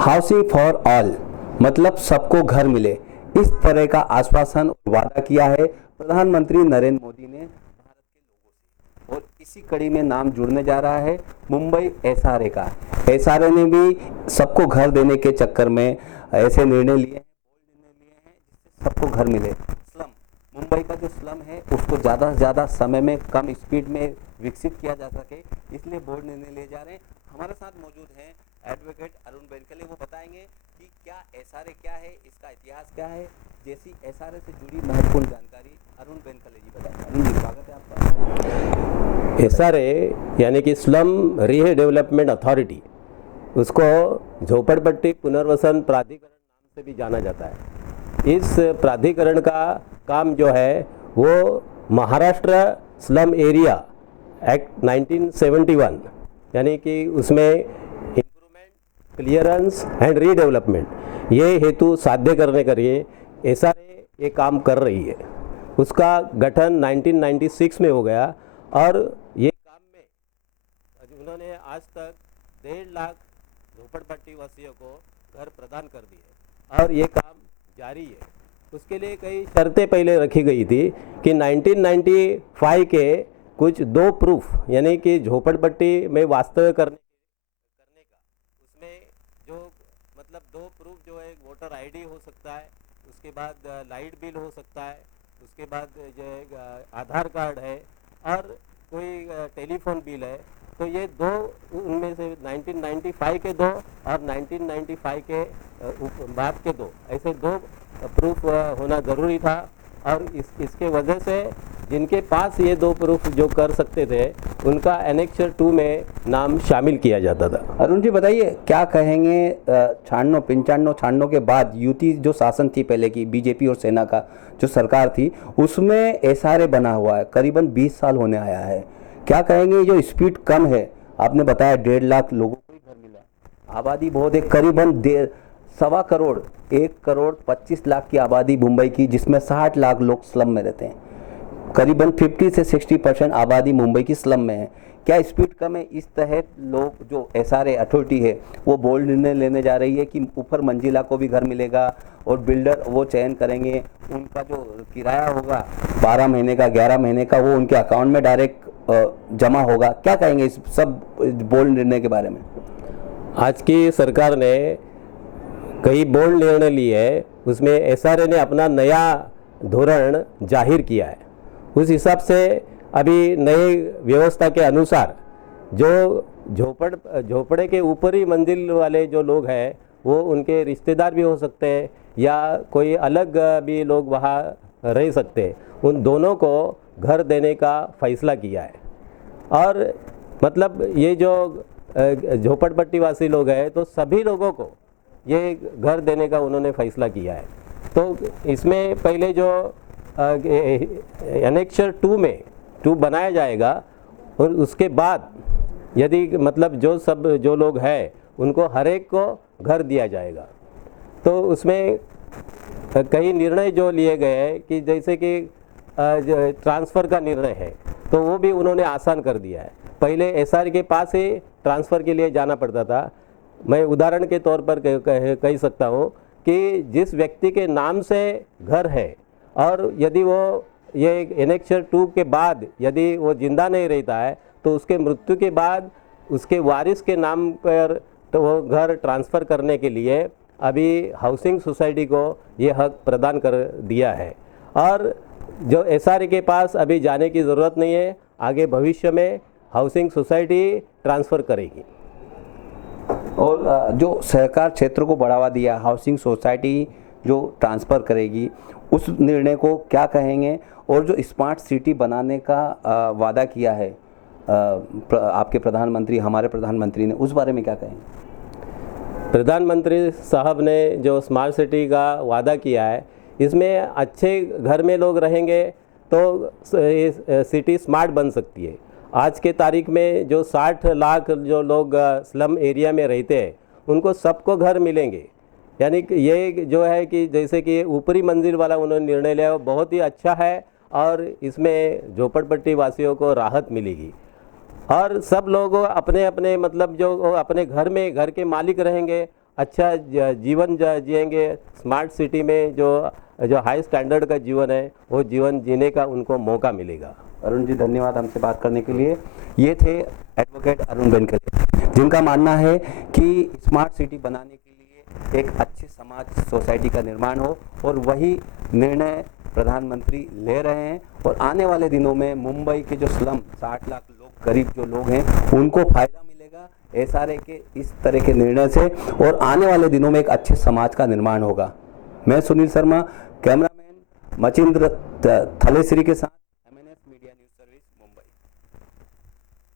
Housing for all मतलब सबको घर मिले, इस तरह का आश्वासन वादा किया है प्रधानमंत्री नरेंद्र मोदी ने भारत के लोगों से। और इसी कड़ी में नाम जुड़ने जा रहा है मुंबई एसआरए का। एसआरए ने भी सबको घर देने के चक्कर में ऐसे निर्णय लिए हैं, बोल्ड निर्णय लिए हैं जिससे सबको घर मिले। स्लम, मुंबई का जो स्लम है उसको ज़्यादा से ज़्यादा समय में कम स्पीड में विकसित किया जा सके, इसलिए बोर्ड निर्णय लिए जा रहे हैं। हमारे साथ मौजूद हैं एडवोकेट अरुण बेनकले। वो बताएंगे कि क्या एसआरए क्या है, इसका इतिहास क्या है, जैसी एसआरए से जुड़ी महत्वपूर्ण जानकारी अरुण बेनकले जी बताएंगे। अरुण जी, स्वागत है आपका। एसआरए यानी कि स्लम रीडेवलपमेंट अथॉरिटी, उसको झोपड़पट्टी पुनर्वसन प्राधिकरण नाम से भी जाना जाता है। इस प्राधिकरण का काम जो है वो महाराष्ट्र स्लम एरिया एक्ट 1971 यानी कि उसमें इम्प्रूवमेंट, क्लियरेंस एंड रीडेवलपमेंट ये हेतु साध्य करने के लिए एसआरए ये काम कर रही है। उसका गठन 1996 में हो गया और ये काम में उन्होंने आज तक 1.5 लाख झोपड़पट्टी वासियों को घर प्रदान कर दिए और ये काम जारी है। उसके लिए कई शर्तें पहले रखी गई थी कि 1995 के कुछ 2 प्रूफ यानी कि झोपड़पट्टी में वास्तव्य करने का उसमें जो मतलब 2 प्रूफ जो है वोटर आईडी हो सकता है, उसके बाद लाइट बिल हो सकता है, उसके बाद जो है आधार कार्ड है और कोई टेलीफोन बिल है। तो ये 2 उनमें से 1995 के 2 और 1995 के बाद के 2 ऐसे 2 प्रूफ होना ज़रूरी था। और इसके वजह से जिनके पास ये 2 प्रूफ जो कर सकते थे उनका एनेक्सर 2 में नाम शामिल किया जाता था। अरुण जी बताइए, क्या कहेंगे 95 के बाद युति जो शासन थी पहले की बीजेपी और सेना का जो सरकार थी उसमें एसआरए बना हुआ है, करीबन 20 साल होने आया है। क्या कहेंगे जो स्पीड कम है, आपने बताया 1.5 लाख लोगों को ही घर मिला, आबादी बहुत है, करीबन 1.25 करोड़ 1.25 करोड़ की आबादी मुंबई की, जिसमें 60 लाख लोग स्लम में रहते हैं। करीबन 50 से 60% आबादी मुंबई की स्लम में है। क्या स्पीड कम है? इस तहत लोग जो एसआरए अथॉरिटी है वो बोल्ड निर्णय लेने जा रही है कि ऊपर मंजिला को भी घर मिलेगा और बिल्डर वो चयन करेंगे, उनका जो किराया होगा 12 महीने का 11 महीने का वो उनके अकाउंट में डायरेक्ट जमा होगा। क्या कहेंगे इस सब बोल्ड निर्णय के बारे में? आज की सरकार ने कई बोल्ड निर्णय लिए है, उसमें एसआरए ने अपना नया धोरण जाहिर किया है। उस हिसाब से अभी नई व्यवस्था के अनुसार जो झोपड़े के ऊपरी मंजिल वाले जो लोग हैं वो उनके रिश्तेदार भी हो सकते हैं या कोई अलग भी लोग वहाँ रह सकते हैं, उन दोनों को घर देने का फैसला किया है। और मतलब ये जो झोपड़पट्टी वासी लोग हैं तो सभी लोगों को ये घर देने का उन्होंने फैसला किया है। तो इसमें पहले जो एनेक्सर 2 में 2 बनाया जाएगा और उसके बाद यदि मतलब जो लोग हैं उनको हर एक को घर दिया जाएगा। तो उसमें कई निर्णय जो लिए गए हैं कि जैसे कि ट्रांसफ़र का निर्णय है तो वो भी उन्होंने आसान कर दिया है। पहले एसआरए के पास ही ट्रांसफ़र के लिए जाना पड़ता था। मैं उदाहरण के तौर पर कह सकता हूँ कि जिस व्यक्ति के नाम से घर है और यदि वो ये एनेक्सर 2 के बाद यदि वो जिंदा नहीं रहता है तो उसके मृत्यु के बाद उसके वारिस के नाम पर तो वो घर ट्रांसफ़र करने के लिए अभी हाउसिंग सोसाइटी को ये हक प्रदान कर दिया है। और जो एसआरए के पास अभी जाने की ज़रूरत नहीं है, आगे भविष्य में हाउसिंग सोसाइटी ट्रांसफ़र करेगी। और जो सहकार क्षेत्र को बढ़ावा दिया, हाउसिंग सोसाइटी जो ट्रांसफ़र करेगी, उस निर्णय को क्या कहेंगे? और जो स्मार्ट सिटी बनाने का वादा किया है आपके प्रधानमंत्री, हमारे प्रधानमंत्री ने, उस बारे में क्या कहेंगे? प्रधानमंत्री साहब ने जो स्मार्ट सिटी का वादा किया है, इसमें अच्छे घर में लोग रहेंगे तो सिटी स्मार्ट बन सकती है। आज के तारीख में जो 60 लाख जो लोग स्लम एरिया में रहते हैं उनको सबको घर मिलेंगे। यानी कि ये जो है कि जैसे कि ऊपरी मंजिल वाला उन्होंने निर्णय लिया वो बहुत ही अच्छा है और इसमें झोपड़पट्टी वासियों को राहत मिलेगी। और सब लोग अपने अपने मतलब जो अपने घर में घर के मालिक रहेंगे अच्छा जीवन जिएंगे। स्मार्ट सिटी में जो जो हाई स्टैंडर्ड का जीवन है वो जीवन जीने का उनको मौका मिलेगा। अरुण जी धन्यवाद हमसे बात करने के लिए। ये थे एडवोकेट अरुण बेनकले, जिनका मानना है कि स्मार्ट सिटी बनाने के लिए एक अच्छे समाज सोसाइटी का निर्माण हो, और वही निर्णय प्रधानमंत्री ले रहे हैं। और आने वाले दिनों में मुंबई के जो स्लम 60 लाख लोग, गरीब जो लोग हैं, उनको फायदा मिलेगा एसआरए के इस तरह के निर्णय से, और आने वाले दिनों में एक अच्छे समाज का निर्माण होगा। मैं सुनील शर्मा, कैमरामैन मचिंद्र थलेसरी के साथ।